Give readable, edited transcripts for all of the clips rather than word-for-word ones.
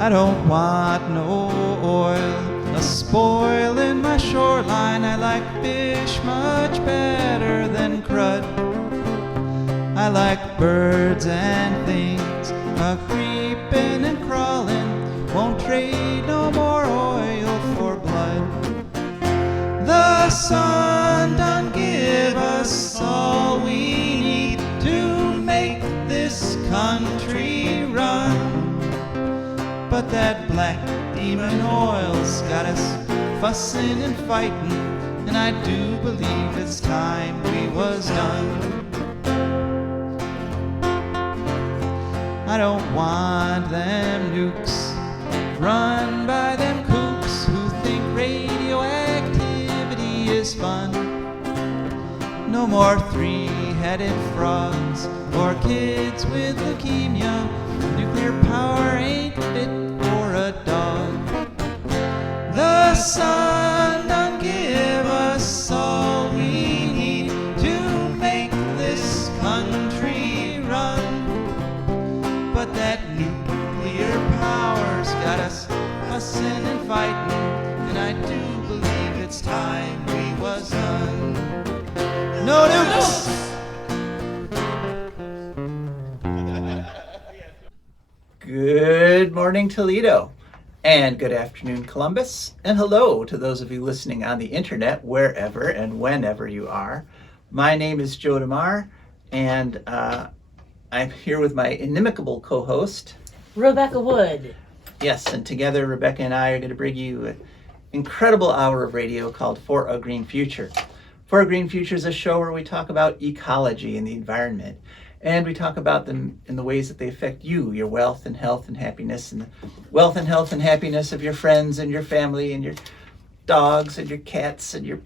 I don't want no oil, a spoil in my shoreline. I like fish much better than crud. I like birds and things, a-creepin' and crawlin'. Won't trade no more oil for blood. The sun done give us all we need to make this country run. But that black demon oil's got us fussin' and fightin', and I do believe it's time we was done. I don't want them nukes run by them kooks who think radioactivity is fun. No more three-headed frogs or kids with leukemia. Nuclear power ain't fit for a dog. The sun done give us all we need to make this country run. But that nuclear power's got us fussin' and fightin', and I do believe it's time we was done. No nukes! Good morning, Toledo, and good afternoon, Columbus, and hello to those of you listening on the internet, wherever and whenever you are. My name is Joe DeMare, and I'm here with my inimicable co-host, Rebecca Wood. Yes, and together Rebecca and I are going to bring you an incredible hour of radio called For a Green Future. For a Green Future is a show where we talk about ecology and the environment. And we talk about them in the ways that they affect you, your wealth and health and happiness, and the wealth and health and happiness of your friends and your family and your dogs and your cats and your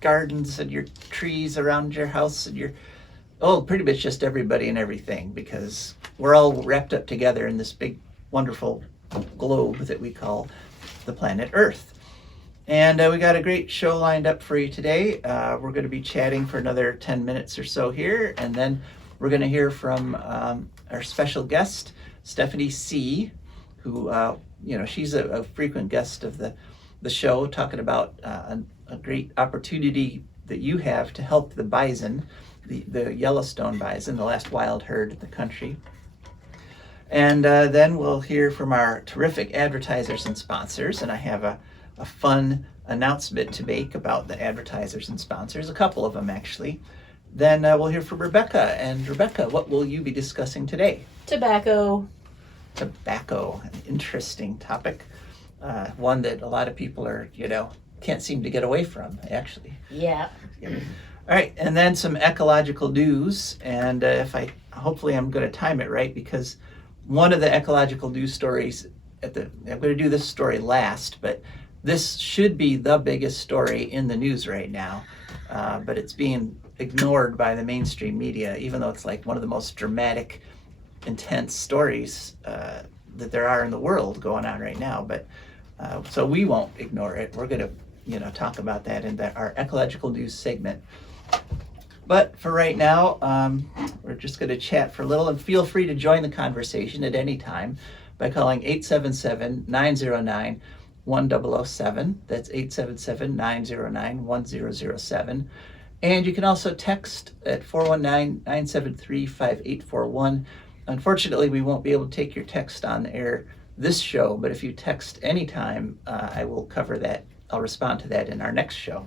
gardens and your trees around your house and your, pretty much just everybody and everything, because we're all wrapped up together in this big, wonderful globe that we call the planet Earth. And we got a great show lined up for you today. We're going to be chatting for another 10 minutes or so here, and then we're going to hear from our special guest, Stephany Seay, who, she's a frequent guest of the show, talking about a great opportunity that you have to help the bison, the Yellowstone bison, the last wild herd in the country. And then we'll hear from our terrific advertisers and sponsors, and I have a fun announcement to make about the advertisers and sponsors, a couple of them actually. Then we'll hear from Rebecca. And Rebecca, what will you be discussing today? Tobacco. Tobacco, an interesting topic. One that a lot of people are, can't seem to get away from, actually. Yeah. All right, and then some ecological news. And hopefully I'm going to time it right, because one of the ecological news stories, I'm going to do this story last, but this should be the biggest story in the news right now. But it's being ignored by the mainstream media, even though it's like one of the most dramatic, intense stories that there are in the world going on right now. But so we won't ignore it. We're going to talk about that in our ecological news segment. But for right now, we're just going to chat for a little, and feel free to join the conversation at any time by calling 877-909-1007. That's 877-909-1007. And you can also text at 419-973-5841. Unfortunately, we won't be able to take your text on the air this show, but if you text anytime, I will cover that. I'll respond to that in our next show.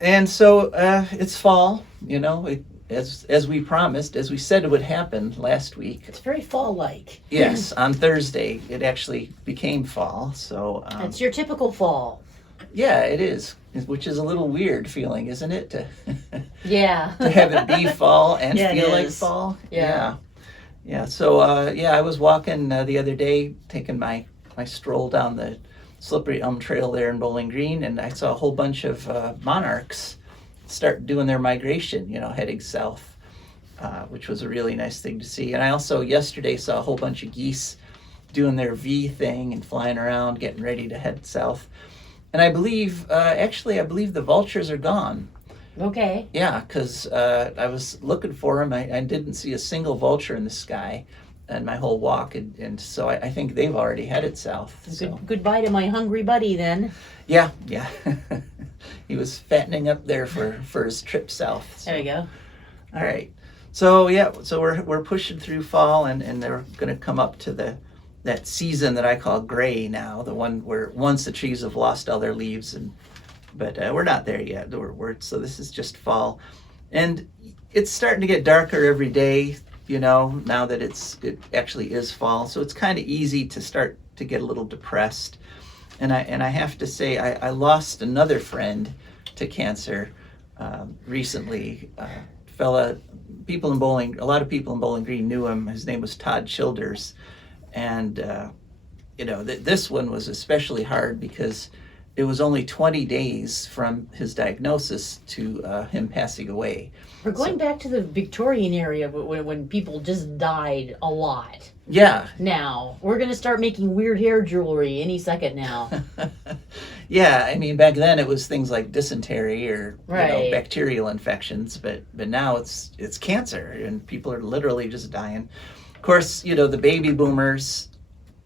And so it's fall, as we promised, as we said it would happen last week. It's very fall-like. Yes, on Thursday, it actually became fall. So it's your typical fall. Yeah, it is, which is a little weird feeling, isn't it? To to have it be fall and feel like fall. Yeah. So I was walking the other day, taking my stroll down the slippery elm trail there in Bowling Green, and I saw a whole bunch of monarchs start doing their migration, heading south, which was a really nice thing to see. And I also yesterday saw a whole bunch of geese doing their V thing and flying around, getting ready to head south. And I believe the vultures are gone. Okay. Yeah, because I was looking for them. I didn't see a single vulture in the sky. and my whole walk, and so I think they've already headed south. So. Goodbye to my hungry buddy then. Yeah. He was fattening up there for his trip south. So. There we go. All right. So we're pushing through fall, and they're going to come up to that season that I call gray now, the one where once the trees have lost all their leaves, but we're not there yet. So this is just fall, and it's starting to get darker every day. Now that it actually is fall, so it's kind of easy to start to get a little depressed. And I have to say, I lost another friend to cancer recently. A lot of people in Bowling Green knew him. His name was Todd Childers, and this one was especially hard because it was only 20 days from his diagnosis to him passing away. We're going back to the Victorian area when people just died a lot. Yeah. Now, we're going to start making weird hair jewelry any second now. Yeah, I mean, back then it was things like dysentery or Right. bacterial infections, but now it's cancer, and people are literally just dying. Of course, the baby boomers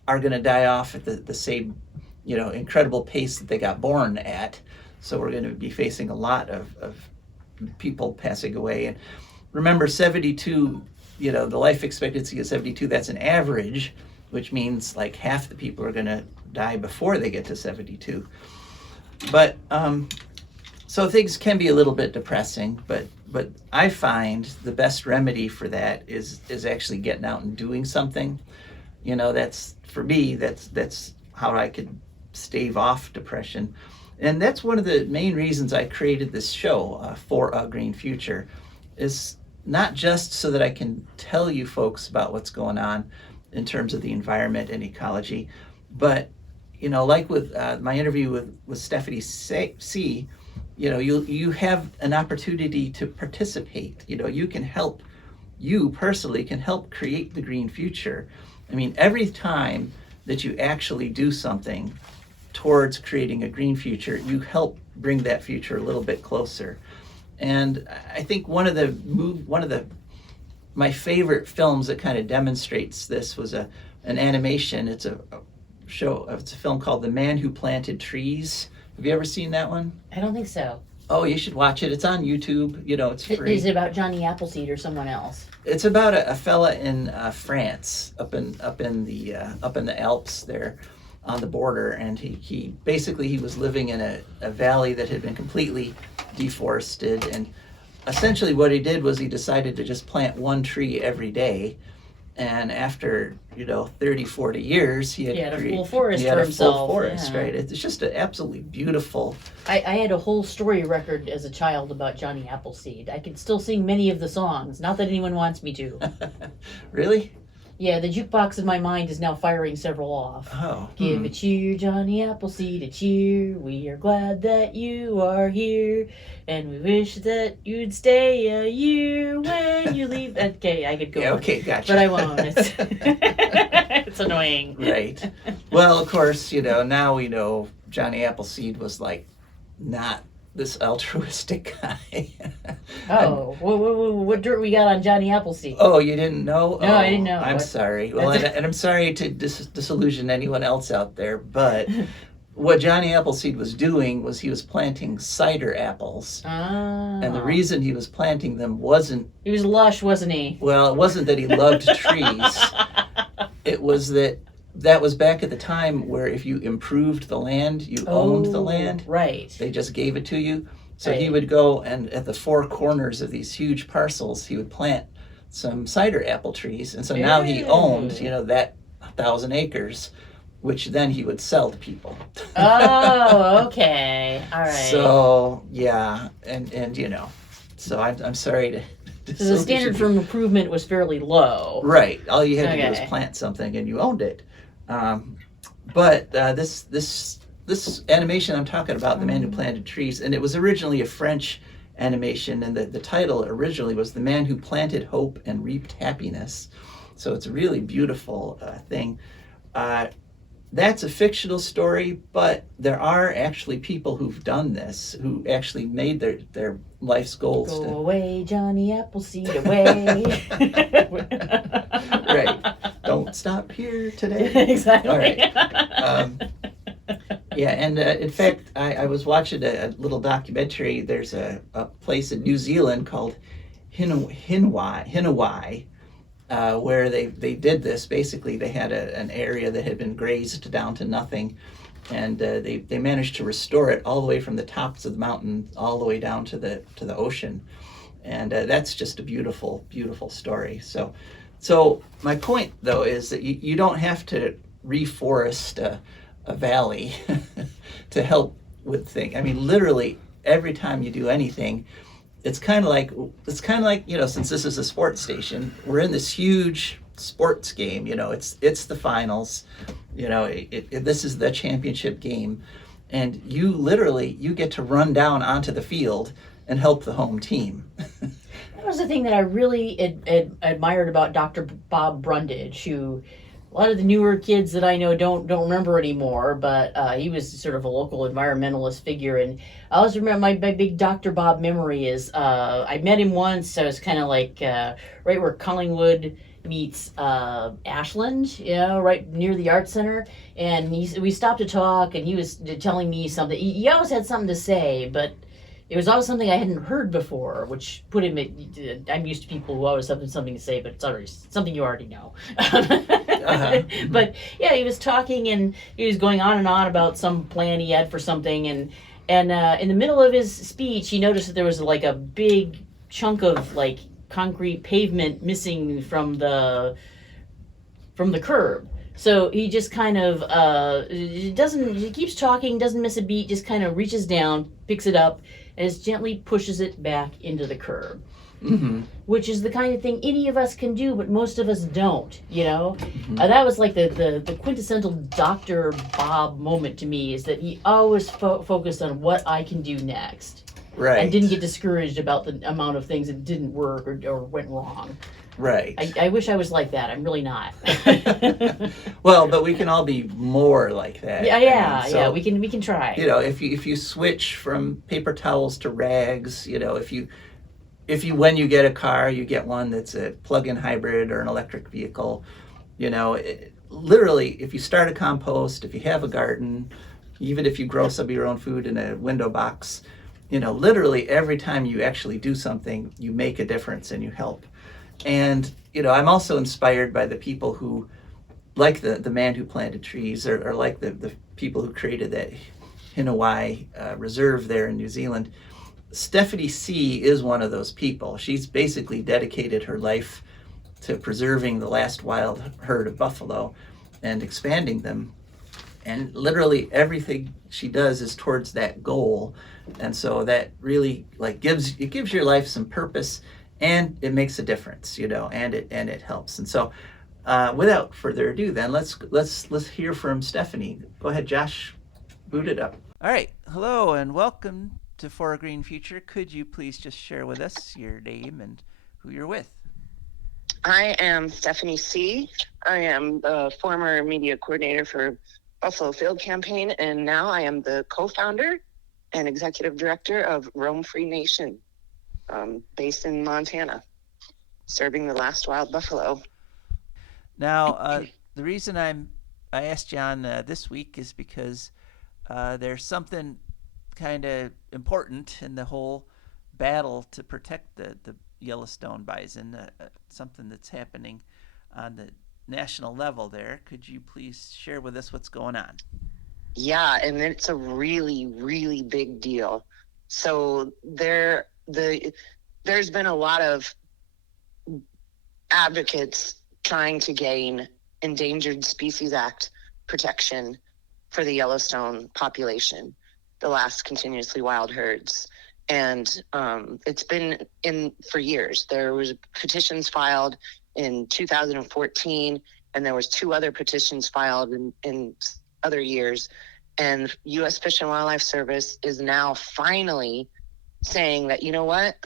are going to die off at the same incredible pace that they got born at. So we're going to be facing a lot of people passing away. And remember, 72, the life expectancy of 72, that's an average, which means like half the people are going to die before they get to 72. But so things can be a little bit depressing, but I find the best remedy for that is actually getting out and doing something. That's for me, that's how I could stave off depression. And that's one of the main reasons I created this show, For a Green Future, is not just so that I can tell you folks about what's going on in terms of the environment and ecology, but, like with my interview with Stephany Seay, you have an opportunity to participate. You personally can help create the green future. I mean, every time that you actually do something towards creating a green future, you help bring that future a little bit closer. And I think one of my favorite films that kind of demonstrates this was an animation. It's a film called The Man Who Planted Trees. Have you ever seen that one? I don't think so. Oh, you should watch it. It's on YouTube. It's free. Is it about Johnny Appleseed or someone else? It's about a fella in France, up in the Alps there, on the border, and he basically was living in a valley that had been completely deforested, and essentially what he did was he decided to just plant one tree every day, and after 30-40 years he had a full forest he had for a himself. full forest, Yeah. right? It's just an absolutely beautiful. I had a whole story record as a child about Johnny Appleseed. I can still sing many of the songs, not that anyone wants me to. Really? Yeah, the jukebox in my mind is now firing several off. Oh. Give a cheer, Johnny Appleseed, a cheer. We are glad that you are here, and we wish that you'd stay a year when you leave. Okay, I could go. Yeah, on, okay, gotcha. but I won't. It's, it's annoying. Right. Well, of course, now we know Johnny Appleseed was like not this altruistic guy. Oh, what dirt we got on Johnny Appleseed? Oh, you didn't know? No, I didn't know. I'm sorry. Well, and I'm sorry to disillusion anyone else out there, but what Johnny Appleseed was doing was he was planting cider apples. Ah. And the reason he was planting them wasn't... He was lush, wasn't he? Well, it wasn't that he loved trees. It was that was back at the time where if you improved the land, you owned the land. Right. They just gave it to you. So he Right. would go and at the four corners of these huge parcels, he would plant some cider apple trees. And so now he owned, that 1,000 acres, which then he would sell to people. Oh, okay. All right. So, yeah. And so I'm sorry to... So the standard for improvement was fairly low. Right. All you had to do was Okay. plant something and you owned it. But this animation I'm talking about, The Man Who Planted Trees, and it was originally a French animation, and the title originally was The Man Who Planted Hope and Reaped Happiness. So it's a really beautiful thing. that's a fictional story, but there are actually people who've done this, who actually made their life's goals Go to... away, Johnny Appleseed, away. Right. Don't stop here today. Exactly. All right. Yeah, and in fact, I was watching a little documentary. There's a place in New Zealand called Hinawai, where they did this. Basically, they had an area that had been grazed down to nothing, and they managed to restore it all the way from the tops of the mountain all the way down to the ocean, and that's just a beautiful, beautiful story. So my point though is that you don't have to reforest a valley to help with things. I mean, literally every time you do anything, it's kind of like since this is a sports station, we're in this huge sports game. It's the finals. This is the championship game, and you get to run down onto the field and help the home team. That was the thing that I really admired about Dr. Bob Brundage, who a lot of the newer kids that I know don't remember anymore, but he was sort of a local environmentalist figure. And I always remember my big Dr. Bob memory is I met him once. I was kind of like right where Collingwood meets Ashland, right near the Art Center. And we stopped to talk, and he was telling me something. He always had something to say, but it was always something I hadn't heard before, which put him at, I'm used to people who always have something to say, but it's already something you already know. But yeah, he was talking, and he was going on and on about some plan he had for something, and in the middle of his speech, he noticed that there was like a big chunk of like concrete pavement missing from the curb. So he just kind of he keeps talking, doesn't miss a beat, just kind of reaches down, picks it up, and just gently pushes it back into the curb. Mm-hmm. Which is the kind of thing any of us can do, but most of us don't, Mm-hmm. That was like the quintessential Dr. Bob moment to me, is that he always focused on what I can do next. Right. And didn't get discouraged about the amount of things that didn't work or went wrong. Right. I wish I was like that. I'm really not. Well, but we can all be more like that. Yeah. We can try. If you switch from paper towels to rags, if you when you get a car, you get one that's a plug-in hybrid or an electric vehicle. Literally, if you start a compost, if you have a garden, even if you grow some of your own food in a window box, literally every time you actually do something, you make a difference and you help. And, I'm also inspired by the people who, like the man who planted trees, or like the people who created that Hinawai reserve there in New Zealand. Stephany Seay is one of those people. She's basically dedicated her life to preserving the last wild herd of buffalo and expanding them. And literally everything she does is towards that goal. And so that really gives your life some purpose, and it makes a difference, and it helps. And so without further ado, then let's hear from Stephany. Go ahead, Josh, boot it up. All right. Hello and welcome to For a Green Future. Could you please just share with us your name and who you're with? I am Stephany Seay. I am the former media coordinator for Buffalo Field Campaign, and now I am the co-founder and executive director of Roam Free Nation, based in Montana, serving the last wild buffalo. Now, the reason I asked you on this week is because there's something kind of important in the whole battle to protect the Yellowstone bison, something that's happening on the national level there. Could you please share with us what's going on? Yeah, and it's a really, really big deal. So there's been a lot of advocates trying to gain Endangered Species Act protection for the Yellowstone population, the last continuously wild herds. And it's been in for years. There was petitions filed in 2014, and there was 2 other petitions filed in other years. And U.S. Fish and Wildlife Service is now finally saying that, you know what,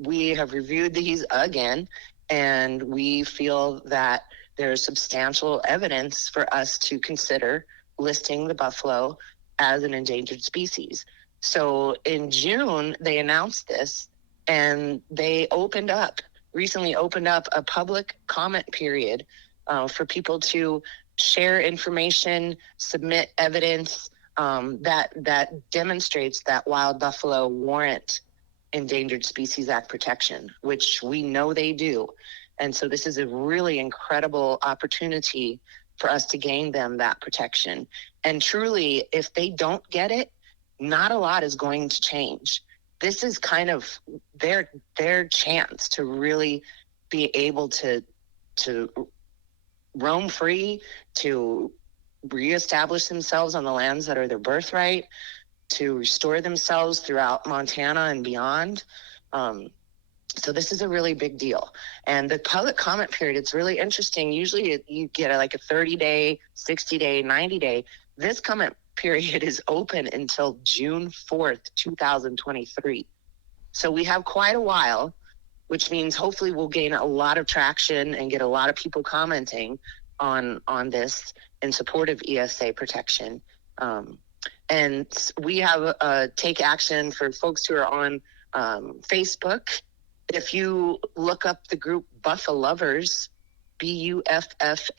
we have reviewed these again, and we feel that there is substantial evidence for us to consider listing the buffalo as an endangered species. So in June, they announced this, and they recently opened up a public comment period for people to share information, submit evidence that demonstrates that wild buffalo warrant Endangered Species Act protection, which we know they do. And so this is a really incredible opportunity for us to gain them that protection. And truly, if they don't get it, not a lot is going to change. This is kind of their chance to really be able to roam free, to reestablish themselves on the lands that are their birthright, to restore themselves throughout Montana and beyond. So this is a really big deal. And the public comment period, it's really interesting. Usually you get like a 30-day, 60-day, 90-day. This comment period is open until June 4th, 2023. So we have quite a while, which means hopefully we'll gain a lot of traction and get a lot of people commenting on this in support of ESA protection. And we have a take action for folks who are on Facebook. If you look up the group Buffalovers, Buffalovers,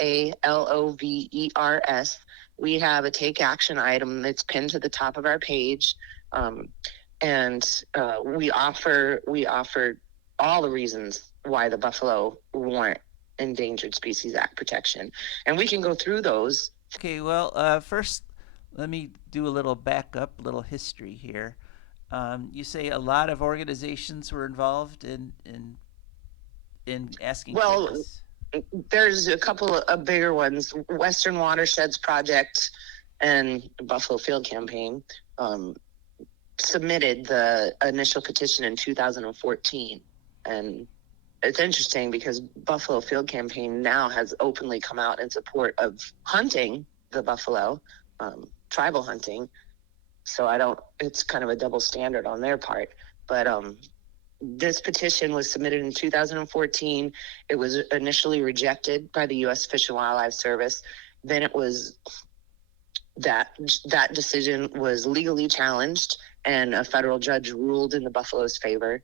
we have a take action item that's pinned to the top of our page. And we offer all the reasons why the buffalo warrant Endangered Species Act protection. And we can go through those. Okay, well, first, let me do a little backup, a little history here. You say a lot of organizations were involved in asking for this. There's a couple of bigger ones. Western Watersheds Project and Buffalo Field Campaign submitted the initial petition in 2014. And it's interesting because Buffalo Field Campaign now has openly come out in support of hunting the buffalo, tribal hunting. So it's kind of a double standard on their part. But this petition was submitted in 2014. It was initially rejected by the U.S. Fish and Wildlife Service. Then it was that decision was legally challenged, and a federal judge ruled in the buffalo's favor.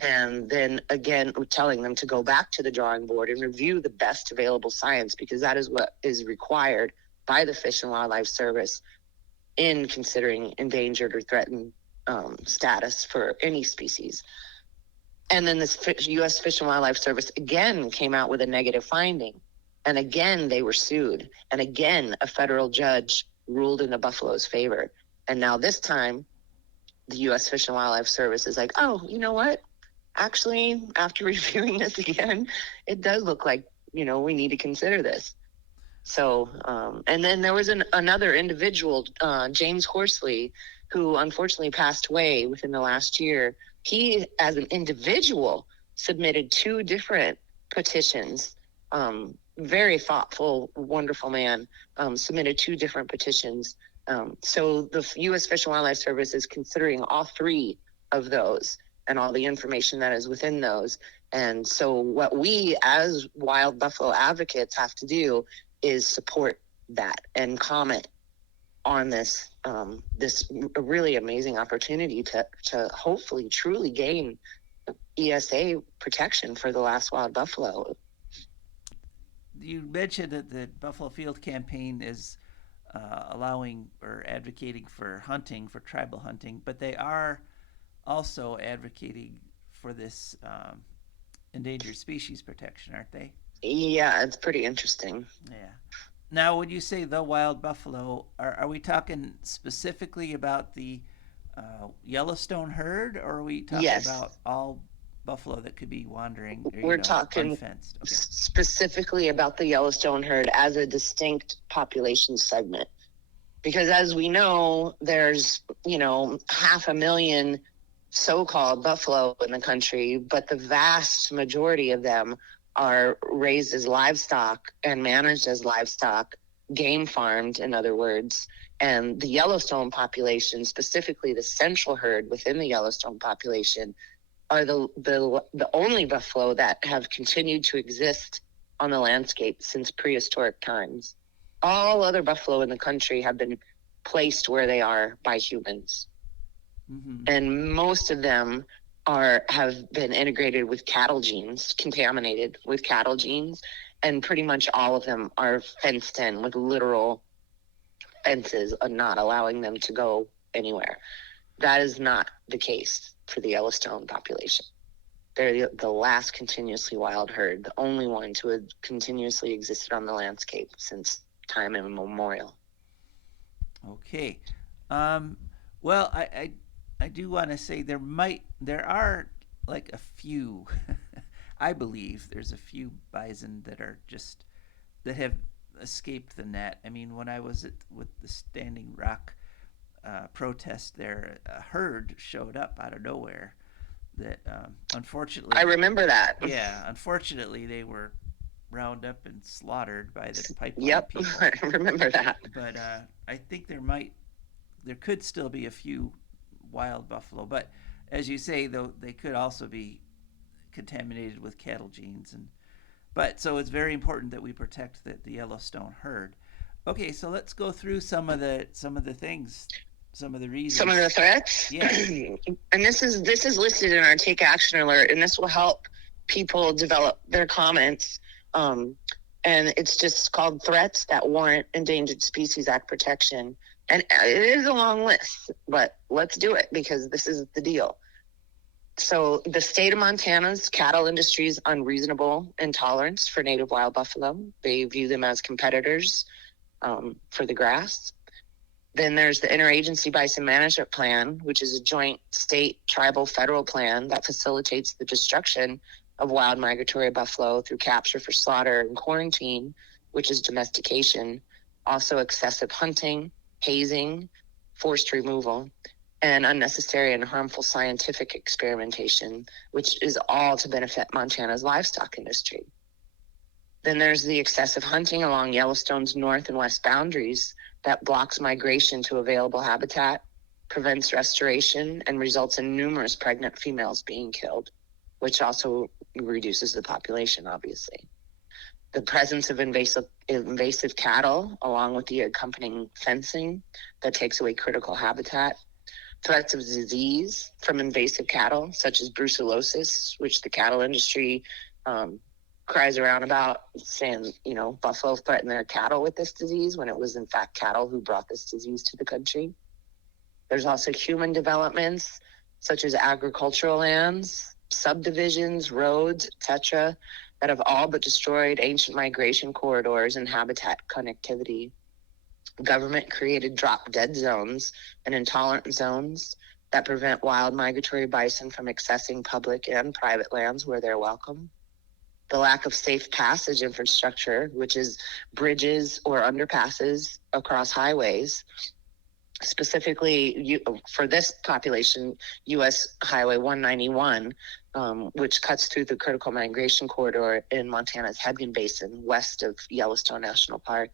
And then again, telling them to go back to the drawing board and review the best available science, because that is what is required by the Fish and Wildlife Service in considering endangered or threatened status for any species. And then this U.S. Fish and Wildlife Service again came out with a negative finding. And again, they were sued. And again, a federal judge ruled in the buffalo's favor. And now this time, the U.S. Fish and Wildlife Service is like, oh, you know what? Actually, after reviewing this again, it does look like, we need to consider this. So, and then there was another individual, James Horsley, who unfortunately passed away within the last year. He, as an individual, submitted 2 different petitions. Very thoughtful, wonderful man, submitted 2 different petitions. So the U.S. Fish and Wildlife Service is considering all 3 of those and all the information that is within those. And so what we as wild buffalo advocates have to do is support that and comment on this this really amazing opportunity to hopefully truly gain ESA protection for the last wild buffalo. You mentioned that the Buffalo Field Campaign is allowing or advocating for hunting, for tribal hunting, but they are also advocating for this endangered species protection, aren't they? Yeah, it's pretty interesting. Yeah. Now, when you say the wild buffalo, are we talking specifically about the Yellowstone herd, or are we talking about all buffalo that could be wandering? We're talking unfenced? Okay. Specifically about the Yellowstone herd as a distinct population segment. Because as we know, there's, 500,000 so-called buffalo in the country, but the vast majority of them are raised as livestock and managed as livestock, game farmed, in other words. And the Yellowstone population, specifically the central herd within the Yellowstone population, are the only buffalo that have continued to exist on the landscape since prehistoric times. All other buffalo in the country have been placed where they are by humans. Mm-hmm. And most of them have been integrated with cattle genes, contaminated with cattle genes, and pretty much all of them are fenced in with literal fences, not allowing them to go anywhere. That is not the case for the Yellowstone population. They're the last continuously wild herd, the only ones who had continuously existed on the landscape since time immemorial. Okay. Well, I do want to say there are like a few, I believe there's a few bison that have escaped the net. I mean, when I was with the Standing Rock protest there, a herd showed up out of nowhere that unfortunately. I remember that. Yeah, unfortunately they were rounded up and slaughtered by the pipeline Yep, people. I remember that. But I think there could still be a few wild buffalo, but as you say, though, they could also be contaminated with cattle genes, so it's very important that we protect the Yellowstone herd. Okay, so let's go through some of the things, some of the reasons, some of the threats. Yeah. And this is listed in our Take Action Alert, and this will help people develop their comments. And it's just called Threats That Warrant Endangered Species Act Protection. And it is a long list, but let's do it because this is the deal. So the state of Montana's cattle industry's unreasonable intolerance for native wild buffalo. They view them as competitors for the grass. Then there's the Interagency Bison Management Plan, which is a joint state, tribal, federal plan that facilitates the destruction of wild migratory buffalo through capture for slaughter and quarantine, which is domestication, also excessive hunting, hazing, forced removal, and unnecessary and harmful scientific experimentation, which is all to benefit Montana's livestock industry. Then there's the excessive hunting along Yellowstone's north and west boundaries that blocks migration to available habitat, prevents restoration, and results in numerous pregnant females being killed, which also reduces the population, obviously. The presence of invasive cattle, along with the accompanying fencing that takes away critical habitat. Threats of disease from invasive cattle, such as brucellosis, which the cattle industry cries around about, saying, buffalo threaten their cattle with this disease when it was in fact cattle who brought this disease to the country. There's also human developments, such as agricultural lands, subdivisions, roads, etc., that have all but destroyed ancient migration corridors and habitat connectivity. Government-created drop-dead zones and intolerant zones that prevent wild migratory bison from accessing public and private lands where they're welcome. The lack of safe passage infrastructure, which is bridges or underpasses across highways. Specifically, for this population, U.S. Highway 191, which cuts through the critical migration corridor in Montana's Hebgen Basin, west of Yellowstone National Park.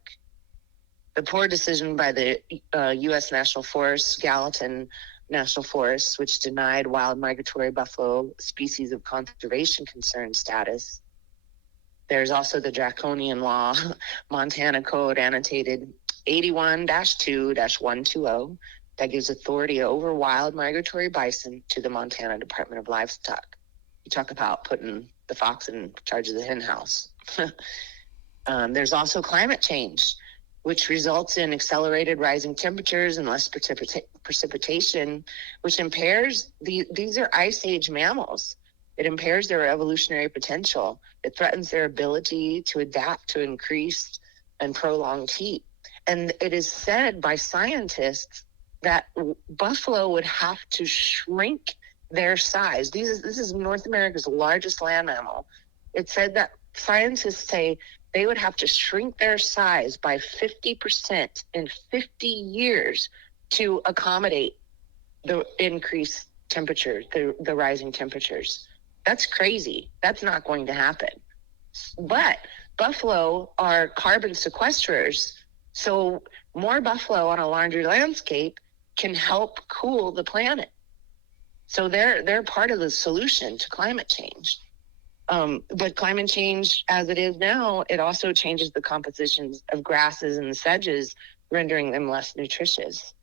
The poor decision by the U.S. National Forest, Gallatin National Forest, which denied wild migratory buffalo species of conservation concern status. There's also the draconian law, Montana Code annotated 81-2-120, that gives authority over wild migratory bison to the Montana Department of Livestock. You talk about putting the fox in charge of the hen house. There's also climate change, which results in accelerated rising temperatures and less precipitation, which impairs these are ice age mammals. It impairs their evolutionary potential. It threatens their ability to adapt to increased and prolonged heat. And it is said by scientists that buffalo would have to shrink their size. This is North America's largest land mammal. It said that scientists say they would have to shrink their size by 50% in 50 years to accommodate the increased temperature, the rising temperatures. That's crazy. That's not going to happen. But buffalo are carbon sequestrers, so more buffalo on a larger landscape can help cool the planet. So they're part of the solution to climate change. But climate change, as it is now, it also changes the compositions of grasses and the sedges, rendering them less nutritious.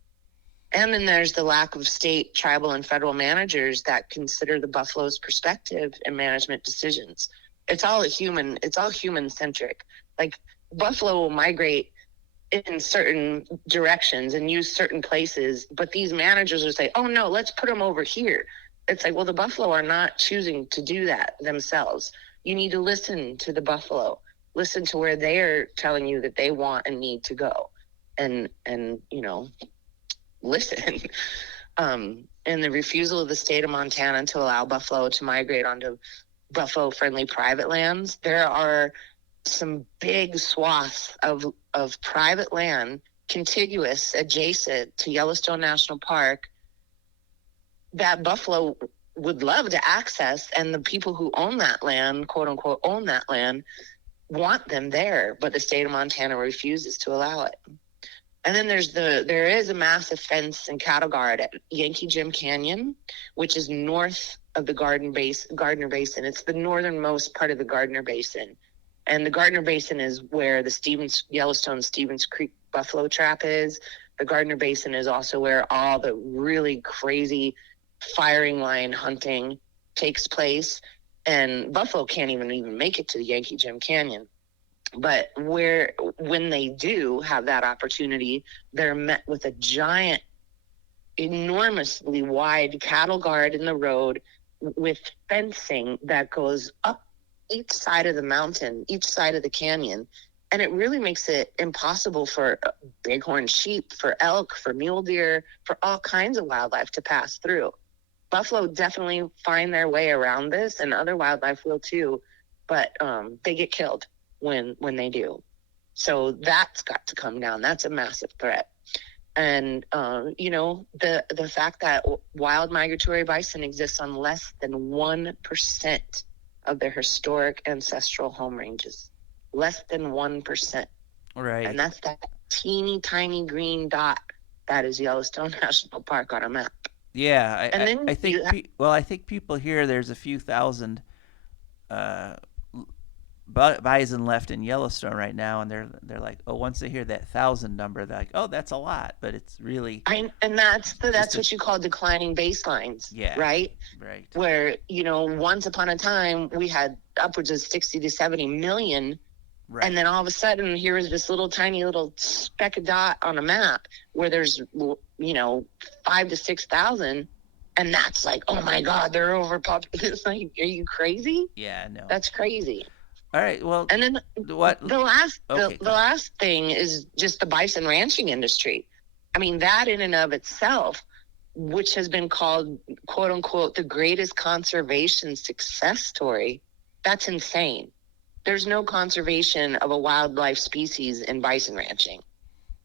And then there's the lack of state, tribal, and federal managers that consider the buffalo's perspective in management decisions. It's all human centric. Like, buffalo will migrate in certain directions and use certain places, but these managers will say, oh no, let's put them over here. It's like, well, the buffalo are not choosing to do that themselves. You need to listen to the buffalo, listen to where they're telling you that they want and need to go, and listen. And the refusal of the state of Montana to allow buffalo to migrate onto buffalo-friendly private lands. There are some big swaths of private land contiguous, adjacent to Yellowstone National Park that buffalo would love to access, and the people who own that land, quote unquote, own that land, want them there, but the state of Montana refuses to allow it. And then there is a massive fence and cattle guard at Yankee Jim Canyon, which is north of the Gardner Basin. It's the northernmost part of the Gardner Basin. And the Gardner Basin is where the Yellowstone Stevens Creek buffalo trap is. The Gardner Basin is also where all the really crazy firing line hunting takes place. And buffalo can't even make it to the Yankee Jim Canyon. But when they do have that opportunity, they're met with a giant, enormously wide cattle guard in the road with fencing that goes up each side of the mountain, each side of the canyon. And it really makes it impossible for bighorn sheep, for elk, for mule deer, for all kinds of wildlife to pass through. Buffalo definitely find their way around this, and other wildlife will too, but they get killed when they do. So that's got to come down. That's a massive threat. And the fact that wild migratory bison exists on less than 1% of their historic ancestral home ranges. Less than 1%. Right. And that's that teeny tiny green dot that is Yellowstone National Park on a map. Yeah, I think people here, there's a few thousand bison left in Yellowstone right now, and they're like, oh, once they hear that 1,000 number, they're like, oh, that's a lot, but it's really that's what you call declining baselines. Yeah, right. Where once upon a time we had upwards of 60 to 70 million. Right. And then all of a sudden, here is this little tiny little speck of dot on a map where there's 5,000 to 6,000, and that's like, oh my God, they're overpopulated. It's like, are you crazy? Yeah, no, that's crazy. All right, well, and then what? The last thing is just the bison ranching industry. I mean, that in and of itself, which has been called, quote unquote, the greatest conservation success story, that's insane. There's no conservation of a wildlife species in bison ranching,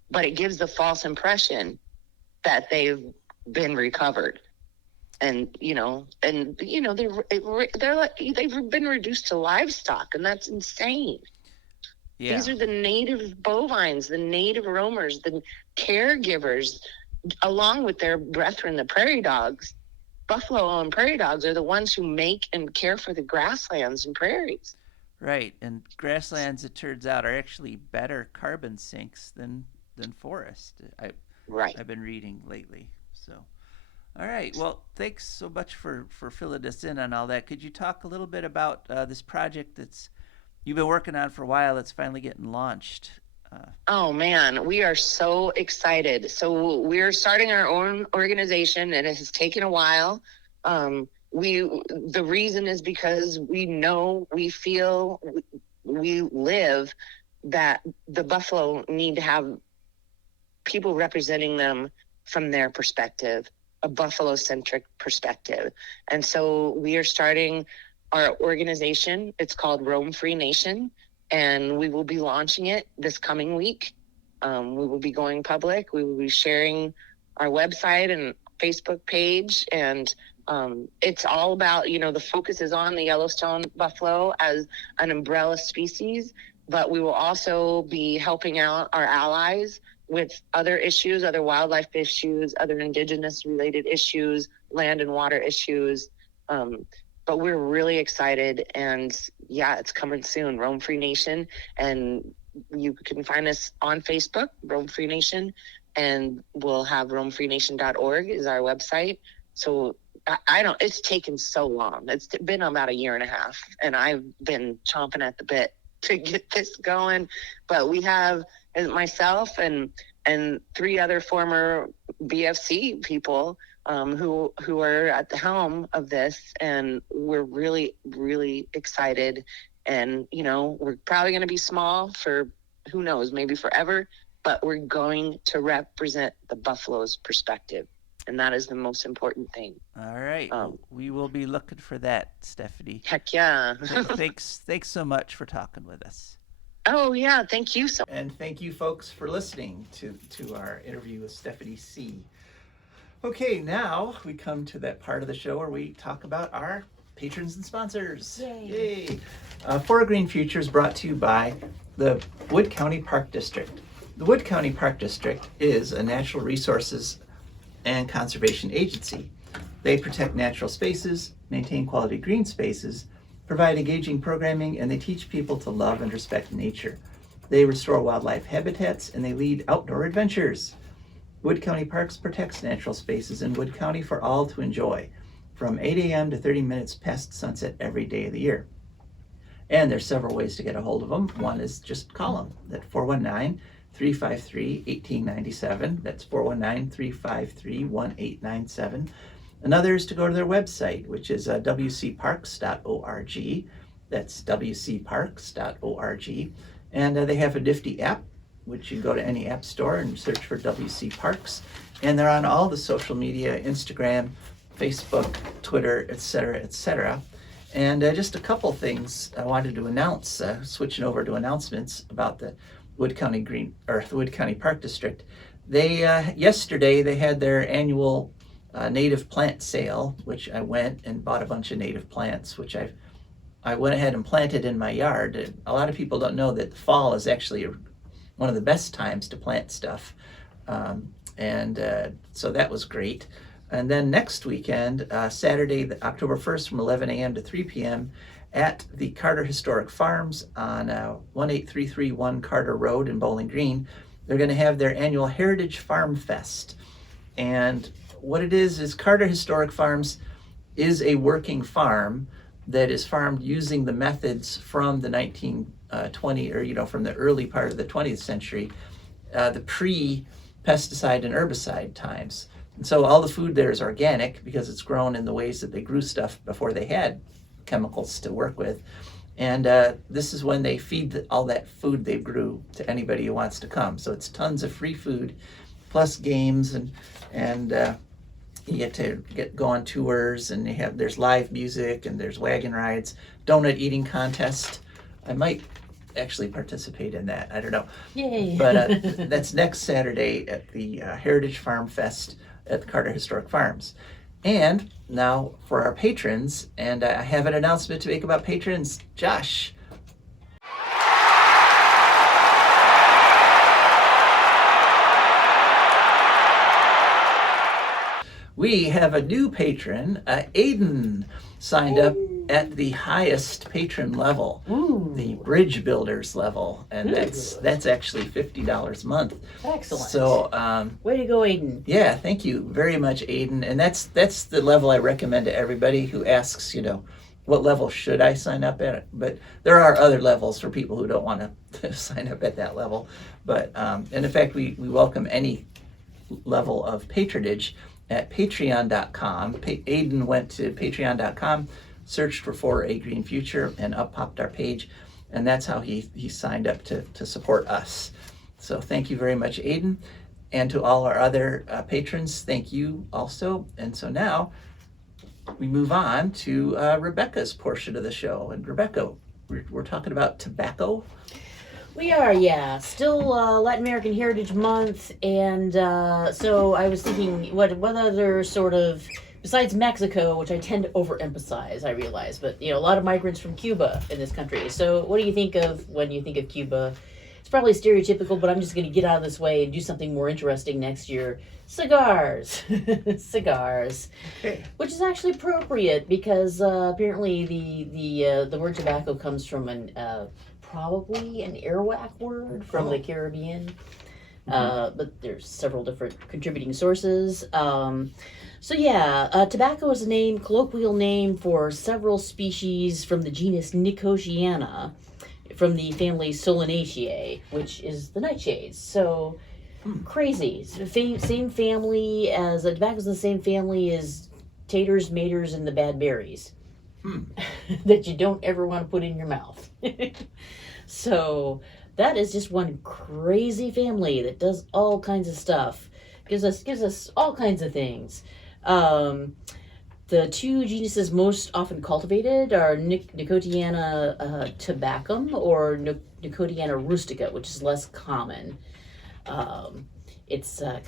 but it gives the false impression that they've been recovered. And they've been reduced to livestock, and that's insane. Yeah. These are the native bovines, the native roamers, the caregivers, along with their brethren, the prairie dogs. Buffalo and prairie dogs are the ones who make and care for the grasslands and prairies. Right, and grasslands, it turns out, are actually better carbon sinks than forest. I've been reading lately. So, all right. Well, thanks so much for filling us in on all that. Could you talk a little bit about this project that's you've been working on for a while that's finally getting launched? Oh man, we are so excited. So we're starting our own organization, and it has taken a while. The reason is because we feel, we live that the buffalo need to have people representing them from their perspective, a buffalo-centric perspective. And so we are starting our organization. It's called Roam Free Nation, and we will be launching it this coming week. We will be going public. We will be sharing our website and Facebook page, and it's all about, the focus is on the Yellowstone buffalo as an umbrella species, but we will also be helping out our allies with other issues, other wildlife issues, other indigenous related issues, land and water issues. But but we're really excited, and yeah, it's coming soon. Roam Free Nation, and you can find us on Facebook, Roam Free Nation, and we'll have roamfreenation.org is our website. So I don't, it's taken so long. It's been about a year and a half, and I've been chomping at the bit to get this going. But we have myself and 3 other former BFC people who are at the helm of this, and we're really, really excited. And, you know, we're probably going to be small for, who knows, maybe forever, but we're going to represent the buffalo's perspective. And that is the most important thing. All right. We will be looking for that, Stephany. Heck yeah. Thanks so much for talking with us. Oh, yeah. Thank you so much. And thank you, folks, for listening to our interview with Stephany Seay. Okay, now we come to that part of the show where we talk about our patrons and sponsors. Yay. For a Green Future is brought to you by the Wood County Park District. The Wood County Park District is a natural resources and conservation agency. They protect natural spaces, maintain quality green spaces, provide engaging programming, and they teach people to love and respect nature. They restore wildlife habitats, and they lead outdoor adventures. Wood County Parks protects natural spaces in Wood County for all to enjoy, from 8 a.m. to 30 minutes past sunset every day of the year. And there's several ways to get a hold of them. One is just call them at 419-353-1897. That's 419-353-1897. Another is to go to their website, which is wcparks.org. That's wcparks.org. And they have a nifty app, which you go to any app store and search for WC Parks. And they're on all the social media, Instagram, Facebook, Twitter, etc., etc. And just a couple things I wanted to announce, switching over to announcements about the Wood County Park District. They yesterday they had their annual native plant sale, which I went and bought a bunch of native plants, which I went ahead and planted in my yard. A lot of people don't know that the fall is actually one of the best times to plant stuff, so that was great. And then next weekend, Saturday, October 1st, from 11 a.m. to 3 p.m. at the Carter Historic Farms on 18331 Carter Road in Bowling Green, they're going to have their annual Heritage Farm Fest. And what it is Carter Historic Farms is a working farm that is farmed using the methods from the 1920, or from the early part of the 20th century, the pre-pesticide and herbicide times. And so all the food there is organic because it's grown in the ways that they grew stuff before they had chemicals to work with. And this is when they feed all that food they grew to anybody who wants to come. So it's tons of free food, plus games, and you get to go on tours, and there's live music, and there's wagon rides, donut eating contest. I might actually participate in that. I don't know. Yay. But that's next Saturday at the Heritage Farm Fest at the Carter Historic Farms. And now for our patrons, and I have an announcement to make about patrons. Josh. We have a new patron, Aiden, signed up at the highest patron level, the Bridge Builders level, and that's actually $50 a month. Excellent. So, way to go, Aiden. Yeah, thank you very much, Aiden. And that's the level I recommend to everybody who asks, what level should I sign up at? But there are other levels for people who don't want to sign up at that level. But and in fact, we welcome any level of patronage at patreon.com. Aiden went to patreon.com, searched for A Green Future, and up popped our page. And that's how he signed up to support us. So thank you very much, Aiden. And to all our other patrons, thank you also. And so now we move on to Rebecca's portion of the show. And Rebecca, we're talking about tobacco. We are, yeah. Still Latin American Heritage Month, and so I was thinking, what other sort of, besides Mexico, which I tend to overemphasize, I realize, but a lot of migrants from Cuba in this country. So what do you think of when you think of Cuba? it's probably stereotypical, but I'm just going to get out of this way and do something more interesting next year. Cigars. Cigars. Okay. Which is actually appropriate because apparently the word tobacco comes from probably an Arawak word from the Caribbean. But there's several different contributing sources. Tobacco is a colloquial name for several species from the genus Nicotiana, from the family Solanaceae, which is the nightshades. So, crazy. Same family as tobacco's the same family as taters, maters, and the bad berries that you don't ever want to put in your mouth. So that is just one crazy family that does all kinds of stuff. Gives us all kinds of things. The two genuses most often cultivated are Nicotiana tabacum or Nicotiana rustica, which is less common. It's I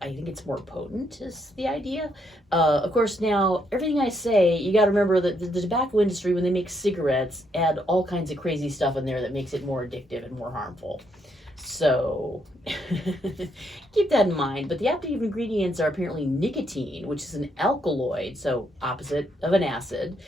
think it's more potent is the idea. Of course, now, everything I say, you got to remember that the tobacco industry, when they make cigarettes, add all kinds of crazy stuff in there that makes it more addictive and more harmful. So, keep that in mind. But the active ingredients are apparently nicotine, which is an alkaloid, so opposite of an acid.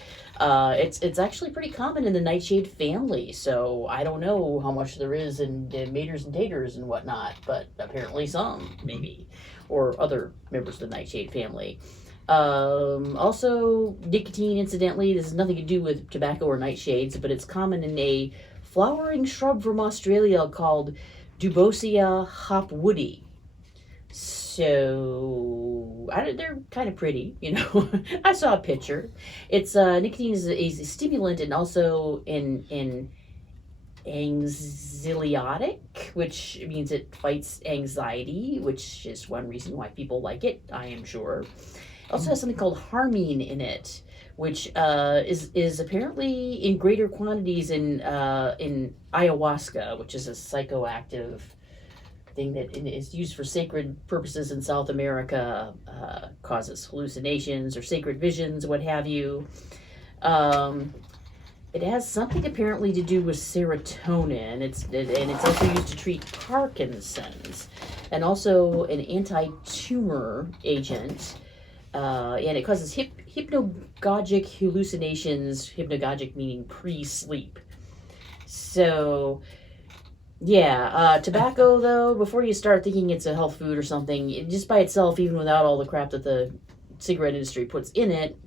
It's actually pretty common in the nightshade family, so I don't know how much there is in maters and taters and whatnot, but apparently some, maybe, or other members of the nightshade family. Also, nicotine, incidentally, this has nothing to do with tobacco or nightshades, but it's common in a flowering shrub from Australia called Duboisia hopwoodi. So they're kind of pretty, you know. I saw a picture. It's nicotine is a stimulant and also an anxiolytic, which means it fights anxiety, which is one reason why people like it, I am sure. It also has something called harmine in it, which is apparently in greater quantities in ayahuasca, which is a psychoactive thing that is used for sacred purposes in South America, causes hallucinations or sacred visions, what have you. It has something apparently to do with serotonin. It's also used to treat Parkinson's, and also an anti-tumor agent. And it causes hypnagogic hallucinations, hypnagogic meaning pre-sleep. So, tobacco, though, before you start thinking it's a health food or something, just by itself, even without all the crap that the cigarette industry puts in it,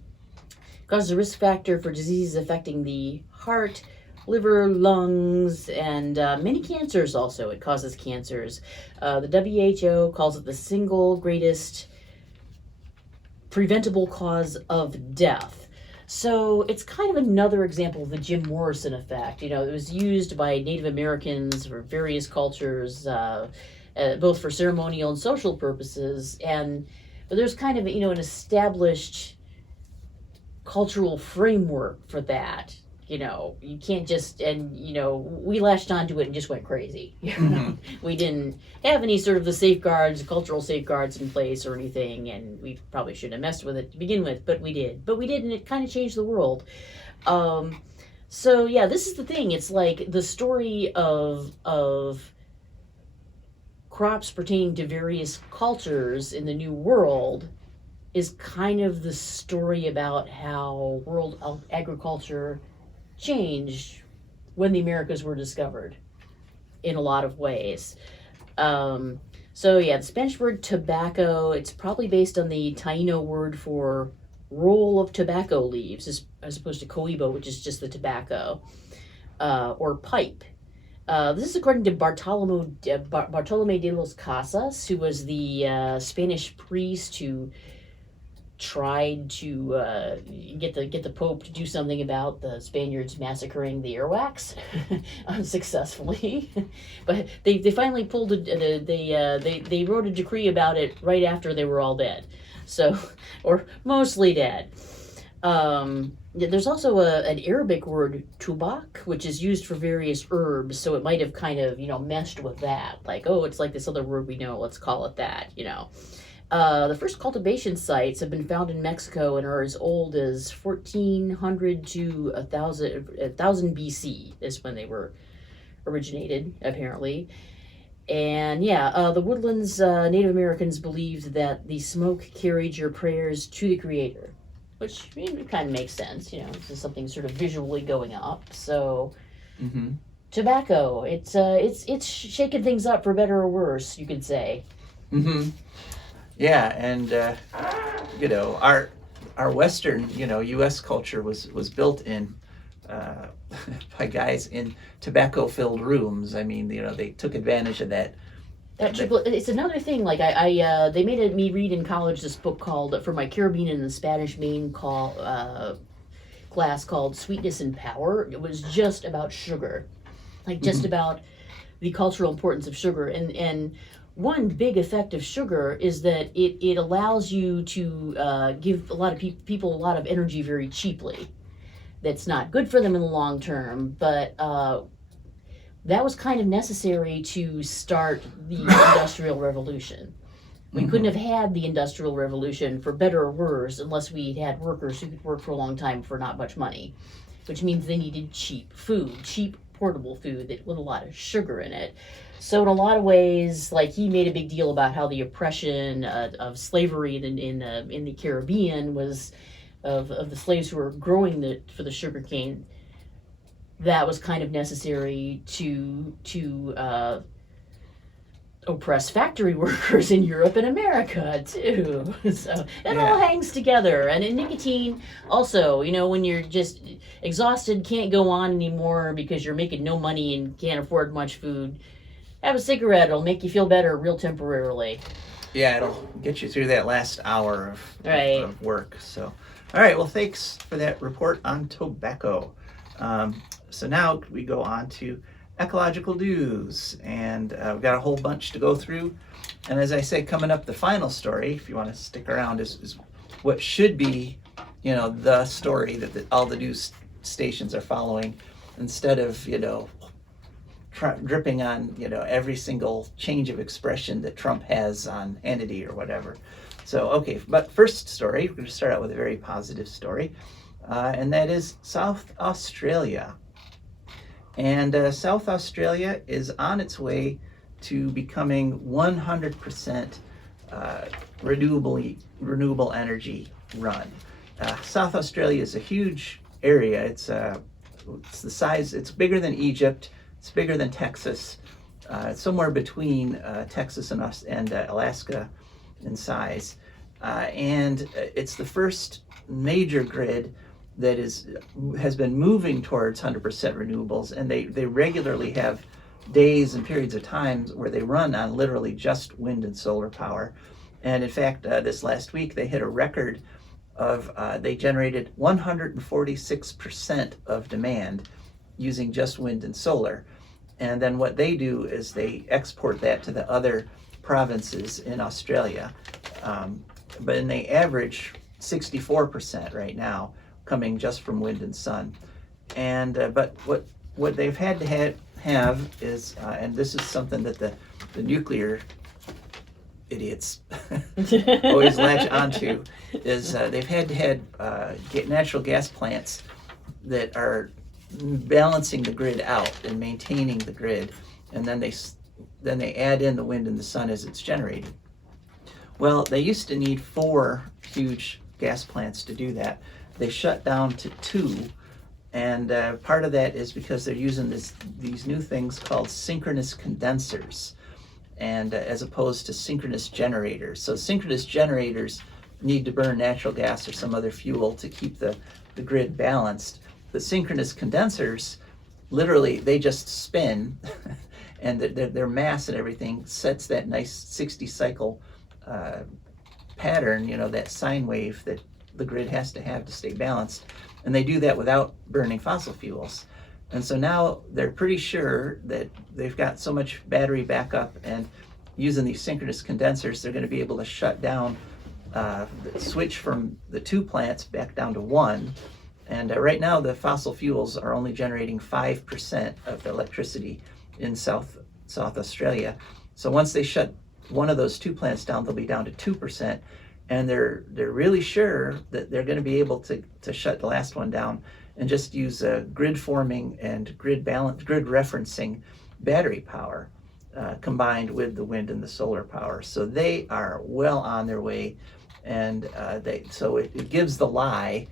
causes a risk factor for diseases affecting the heart, liver, lungs, and many cancers also. It causes cancers. The WHO calls it the single greatest preventable cause of death. So it's kind of another example of the Jim Morrison effect. You know, it was used by Native Americans for various cultures, both for ceremonial and social purposes. But there's kind of, an established cultural framework for that. You know, you can't just, we latched onto it and just went crazy. Mm-hmm. We didn't have any sort of the safeguards, cultural safeguards in place or anything, and we probably shouldn't have messed with it to begin with, but we did. And it kind of changed the world. This is the thing. It's like the story of crops pertaining to various cultures in the New World is kind of the story about how world agriculture changed when the Americas were discovered in a lot of ways. The Spanish word tobacco, it's probably based on the Taino word for roll of tobacco leaves, as opposed to coibo, which is just the tobacco, or pipe. This is according to Bartolome de los Casas, who was the Spanish priest who tried to get the Pope to do something about the Spaniards massacring the Arawaks unsuccessfully. But they finally pulled they wrote a decree about it right after they were all dead, so, or mostly dead. There's also an Arabic word tubak, which is used for various herbs, so it might have kind of meshed with that, like, oh, it's like this other word we know, let's call it that. The first cultivation sites have been found in Mexico and are as old as 1400 to 1000 BC is when they were originated, apparently. And yeah, the Woodlands Native Americans believed that the smoke carried your prayers to the Creator, which kind of makes sense. This is something sort of visually going up. So, tobacco, it's shaking things up for better or worse, you could say. Yeah, and our Western, U.S. culture was built in by guys in tobacco-filled rooms. I mean, they took advantage of that. It's another thing. Like they made me read in college this book called, for my Caribbean and the Spanish Main class, called Sweetness and Power. It was just about sugar, like just about the cultural importance of sugar. And one big effect of sugar is that it allows you to give a lot of people a lot of energy very cheaply. That's not good for them in the long term, but that was kind of necessary to start the Industrial Revolution. We couldn't have had the Industrial Revolution, for better or worse, unless we had workers who could work for a long time for not much money, which means they needed cheap food, cheap portable food that with a lot of sugar in it. So in a lot of ways, like, he made a big deal about how the oppression of slavery in the Caribbean was of the slaves who were growing for the sugar cane. That was kind of necessary to oppress factory workers in Europe and America too. So it all hangs together. And in nicotine also, when you're just exhausted, can't go on anymore because you're making no money and can't afford much food, have a cigarette. It'll make you feel better real temporarily. Yeah, it'll get you through that last hour of work. So, all right, well, thanks for that report on tobacco. So now we go on to ecological news, and we've got a whole bunch to go through. And as I say, coming up, the final story, if you want to stick around, is what should be, the story that all the news stations are following, instead of, dripping on, every single change of expression that Trump has on Hannity or whatever. So, okay, but first story, we're going to start out with a very positive story, and that is South Australia. And South Australia is on its way to becoming 100% renewable energy run. South Australia is a huge area. It's the size. It's bigger than Egypt. It's bigger than Texas. It's somewhere between Texas and Alaska in size, and it's the first major grid that has been moving towards 100% renewables, and they regularly have days and periods of times where they run on literally just wind and solar power. And in fact, this last week they hit a record of they generated 146% of demand using just wind and solar. And then what they do is they export that to the other provinces in Australia, but they average 64% right now, coming just from wind and sun. And but what they've had to have is, and this is something that the nuclear idiots always latch onto, is they've had to get natural gas plants that are balancing the grid out and maintaining the grid, and then they add in the wind and the sun as it's generated. Well, they used to need 4 huge gas plants to do that. They shut down to 2, and part of that is because they're using these new things called synchronous condensers, and as opposed to synchronous generators. So synchronous generators need to burn natural gas or some other fuel to keep the grid balanced. The synchronous condensers, literally, they just spin, and their mass and everything sets that nice 60 cycle pattern, that sine wave that the grid has to stay balanced. And they do that without burning fossil fuels. And so now they're pretty sure that they've got so much battery backup, and using these synchronous condensers, they're going to be able to shut down, switch from the 2 plants back down to 1. And right now the fossil fuels are only generating 5% of the electricity in South Australia. So once they shut one of those 2 plants down, they'll be down to 2%. and they're really sure that they're going to be able to shut the last one down and just use grid forming and grid referencing battery power combined with the wind and the solar power. So they are well on their way, and it gives the lie,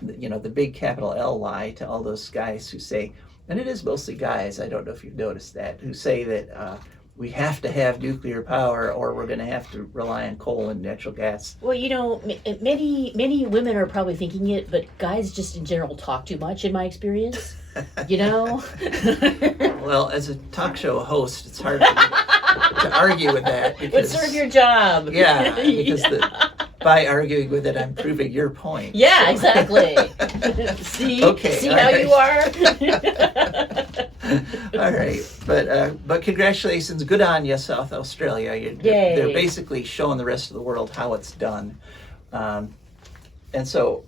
the big capital L lie, to all those guys who say, and it is mostly guys, I don't know if you've noticed that, who say that we have to have nuclear power or we're going to have to rely on coal and natural gas. Well, many women are probably thinking it, but guys just in general talk too much, in my experience. Well, as a talk show host, it's hard to argue with that. What's sort of your job? Yeah, because by arguing with it, I'm proving your point. Yeah, exactly. See how right. you are? All right, but congratulations, good on you, South Australia. They're basically showing the rest of the world how it's done, and so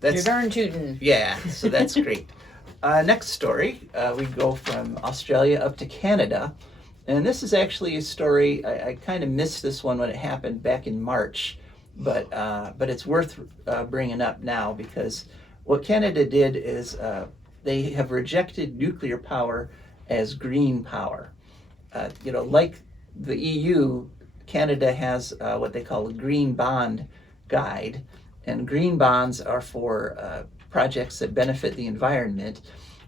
that's You're darn tootin'. Yeah, so that's great. Next story, we go from Australia up to Canada, and this is actually a story I kind of missed this one when it happened back in March. But it's worth bringing up now, because what Canada did is they have rejected nuclear power as green power. Like the EU, Canada has what they call a green bond guide, and green bonds are for projects that benefit the environment,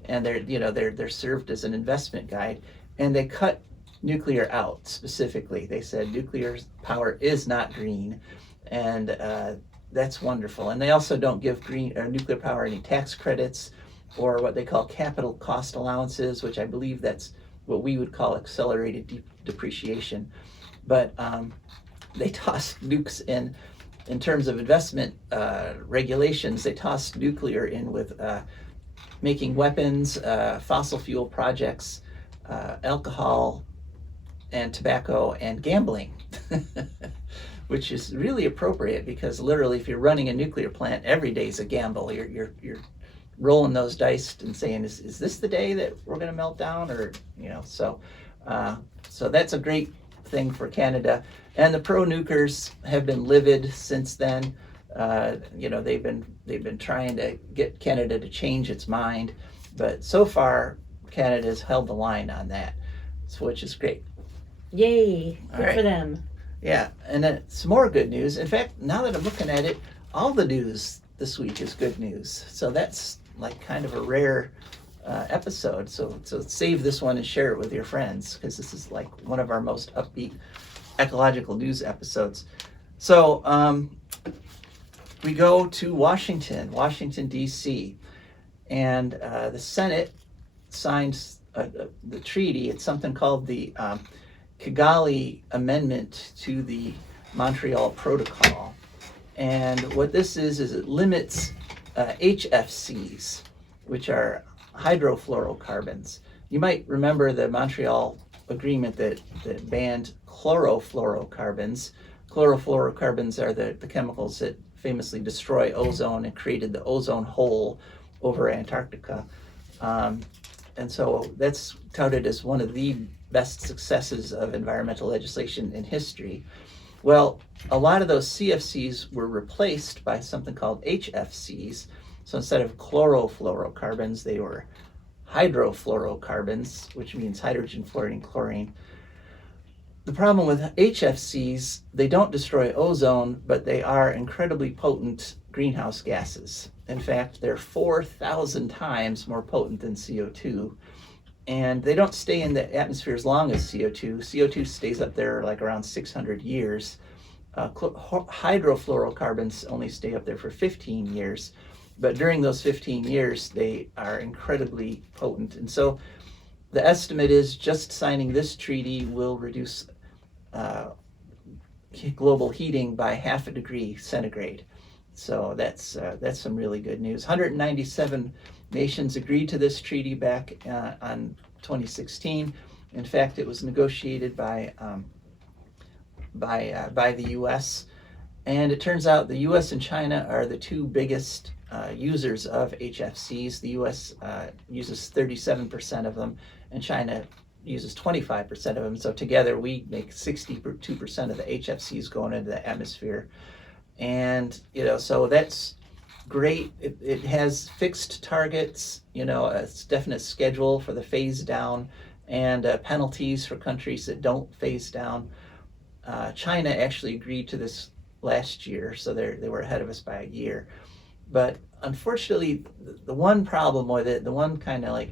and they're served as an investment guide, and they cut nuclear out specifically. They said nuclear power is not green. And that's wonderful. And they also don't give nuclear power any tax credits or what they call capital cost allowances, which I believe that's what we would call accelerated depreciation. But they tossed nukes in terms of investment regulations. They tossed nuclear in with making weapons, fossil fuel projects, alcohol and tobacco, and gambling. Which is really appropriate, because literally, if you're running a nuclear plant, every day's a gamble. You're rolling those dice and saying, is this the day that we're going to melt down, or so that's a great thing for Canada. And the pro-nukers have been livid since then. They've been trying to get Canada to change its mind, but so far Canada's held the line on that, which is great. Yay! Good for them. Yeah, and then some more good news. In fact, now that I'm looking at it, all the news this week is good news. So that's like kind of a rare episode. So save this one and share it with your friends, because this is like one of our most upbeat ecological news episodes. So we go to Washington, D.C., and the Senate signs the treaty. It's something called the Kigali Amendment to the Montreal Protocol. And what this is it limits HFCs, which are hydrofluorocarbons. You might remember the Montreal Agreement that banned chlorofluorocarbons. Chlorofluorocarbons are the chemicals that famously destroy ozone and created the ozone hole over Antarctica. And so that's touted as one of the best successes of environmental legislation in history. Well, a lot of those CFCs were replaced by something called HFCs. So instead of chlorofluorocarbons, they were hydrofluorocarbons, which means hydrogen, fluorine, chlorine. The problem with HFCs, they don't destroy ozone, but they are incredibly potent greenhouse gases. In fact, they're 4,000 times more potent than CO2. And they don't stay in the atmosphere as long as CO2. CO2 stays up there like around 600 years. Hydrofluorocarbons only stay up there for 15 years. But during those 15 years, they are incredibly potent. And so the estimate is just signing this treaty will reduce global heating by 0.5 degree centigrade. So that's some really good news. 197 nations agreed to this treaty back on 2016. In fact, it was negotiated by the U.S. And it turns out the U.S. and China are the two biggest users of HFCs. The U.S. uses 37% of them, and China uses 25% of them. So together we make 62% of the HFCs going into the atmosphere. And, so that's great. It has fixed targets, a definite schedule for the phase down, and penalties for countries that don't phase down. China actually agreed to this last year, so they were ahead of us by a year. But unfortunately, the one problem with it, the one kind of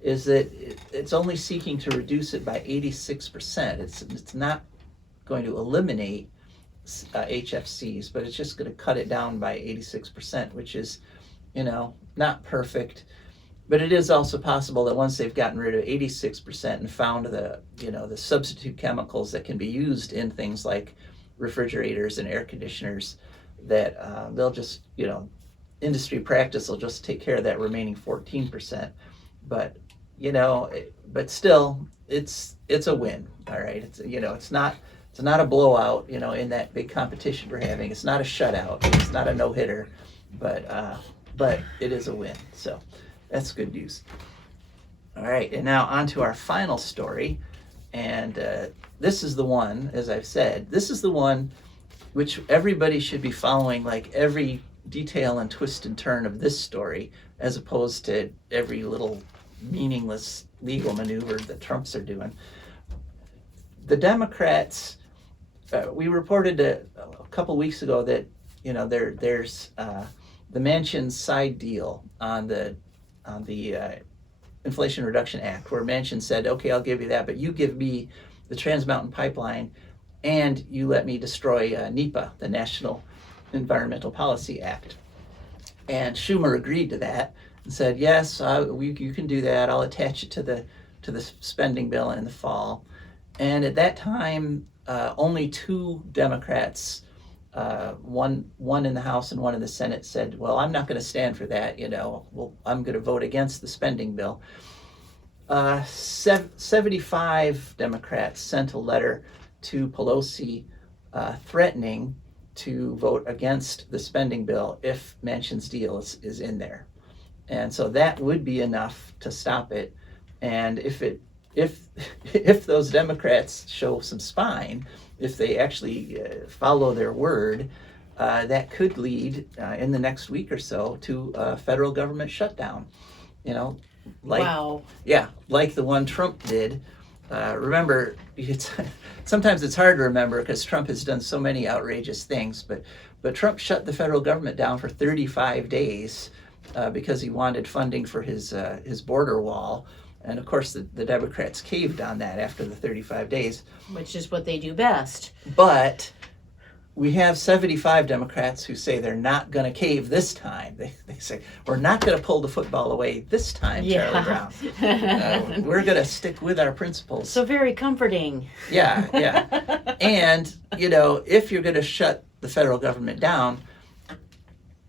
is that it's only seeking to reduce it by 86%. It's not going to eliminate HFCs, but it's just going to cut it down by 86%, which is, not perfect. But it is also possible that once they've gotten rid of 86% and found the substitute chemicals that can be used in things like refrigerators and air conditioners, that they'll just, industry practice will just take care of that remaining 14%. But, but still, it's a win. All right. It's not a blowout, in that big competition we're having. It's not a shutout. It's not a no-hitter, but it is a win. So that's good news. All right, and now on to our final story. And this is the one, as I've said, this is the one which everybody should be following, like every detail and twist and turn of this story, as opposed to every little meaningless legal maneuver that Trumps are doing. The Democrats, we reported a couple weeks ago that there's the Manchin side deal on the Inflation Reduction Act, where Manchin said, okay, I'll give you that, but you give me the Trans Mountain Pipeline and you let me destroy NEPA, the National Environmental Policy Act. And Schumer agreed to that and said, yes, you can do that. I'll attach it to the spending bill in the fall. And at that time, only two Democrats, one in the House and one in the Senate, said, well, I'm not going to stand for that. I'm going to vote against the spending bill. 75 Democrats sent a letter to Pelosi threatening to vote against the spending bill if Manchin's deal is in there. And so that would be enough to stop it. And if those Democrats show some spine, if they actually follow their word, that could lead in the next week or so to a federal government shutdown. Wow. Yeah, like the one Trump did. Remember, sometimes it's hard to remember because Trump has done so many outrageous things, but Trump shut the federal government down for 35 days because he wanted funding for his border wall. And of course, the Democrats caved on that after the 35 days. Which is what they do best. But we have 75 Democrats who say they're not going to cave this time. They say, we're not going to pull the football away this time, Charlie Brown. We're going to stick with our principles. So very comforting. Yeah. And, if you're going to shut the federal government down,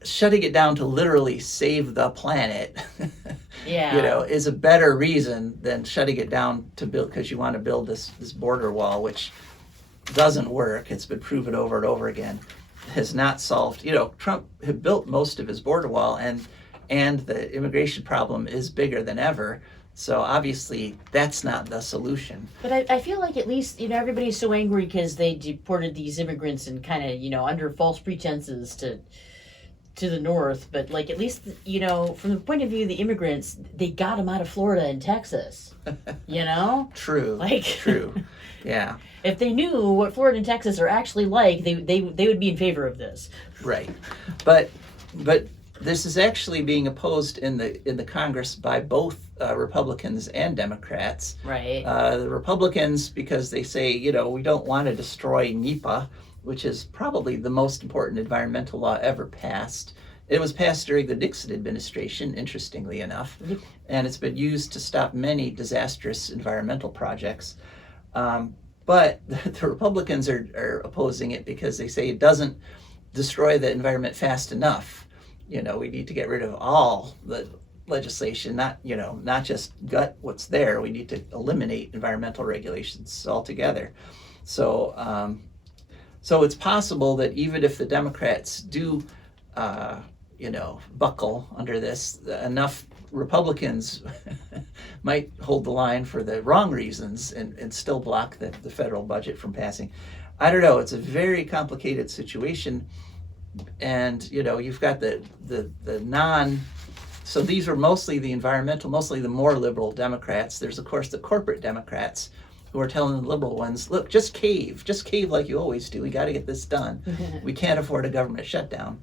shutting it down to literally save the planet is a better reason than shutting it down to build, because you want to build this border wall, which doesn't work. It's been proven over and over again. Has not solved. Trump had built most of his border wall, and the immigration problem is bigger than ever. So obviously that's not the solution. But I feel like at least, everybody's so angry because they deported these immigrants and kind of, under false pretenses to the north, but at least from the point of view of the immigrants, they got them out of Florida and Texas. True. True. Yeah. If they knew what Florida and Texas are actually like, they would be in favor of this. Right. But this is actually being opposed in the Congress by both Republicans and Democrats. Right. The Republicans, because they say, we don't want to destroy NEPA, which is probably the most important environmental law ever passed. It was passed during the Nixon administration, interestingly enough, and it's been used to stop many disastrous environmental projects. But the Republicans are opposing it because they say it doesn't destroy the environment fast enough. We need to get rid of all the legislation, not just gut what's there. We need to eliminate environmental regulations altogether. So it's possible that even if the Democrats do, buckle under this, enough Republicans might hold the line for the wrong reasons and still block the federal budget from passing. I don't know. It's a very complicated situation, and you've got the so these are mostly the environmental, mostly the more liberal Democrats. There's of course the corporate Democrats who are telling the liberal ones, look, just cave like you always do. We got to get this done. We can't afford a government shutdown.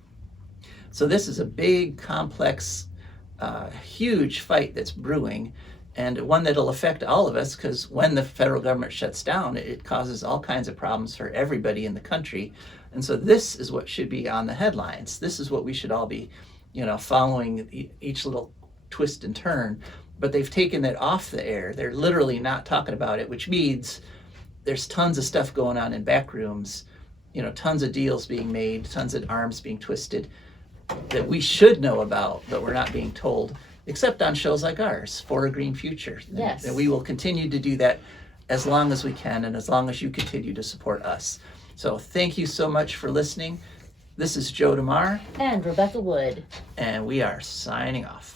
So this is a big, complex, huge fight that's brewing, and one that'll affect all of us, because when the federal government shuts down, it causes all kinds of problems for everybody in the country. And so this is what should be on the headlines. This is what we should all be, following each little twist and turn. But they've taken it off the air. They're literally not talking about it, which means there's tons of stuff going on in back rooms, tons of deals being made, tons of arms being twisted that we should know about, but we're not being told, except on shows like ours, For a Green Future. Yes. And we will continue to do that as long as we can, and as long as you continue to support us. So thank you so much for listening. This is Joe DeMare. And Rebecca Wood. And we are signing off.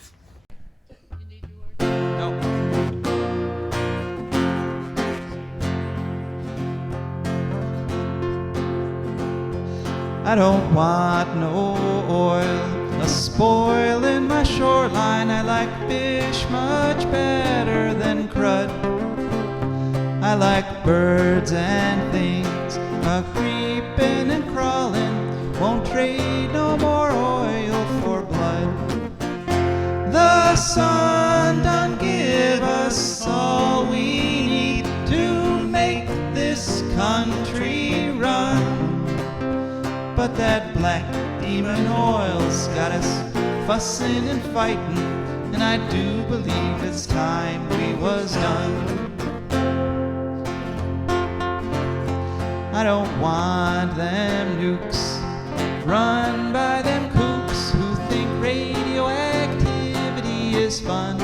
I don't want no oil, a spoil in my shoreline. I like fish much better than crud. I like birds and things a creeping and crawling. Won't trade no more oil for blood. The sun done give us all we need to make this country run. But that black demon oil's got us fussing and fighting, and I do believe it's time we was done. I don't want them nukes run by them kooks who think radioactivity is fun.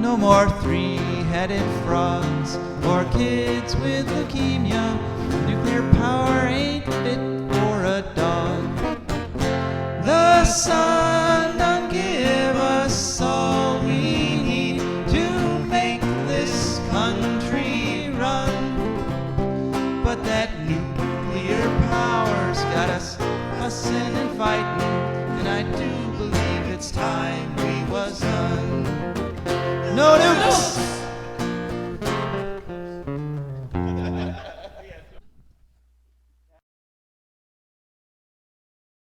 No more three-headed frogs or kids with leukemia. Nuclear power ain't fit for a dog. The sun done give us all we need to make this country run. But that nuclear power's got us fussing and fighting, and I do believe it's time we was done. No nukes!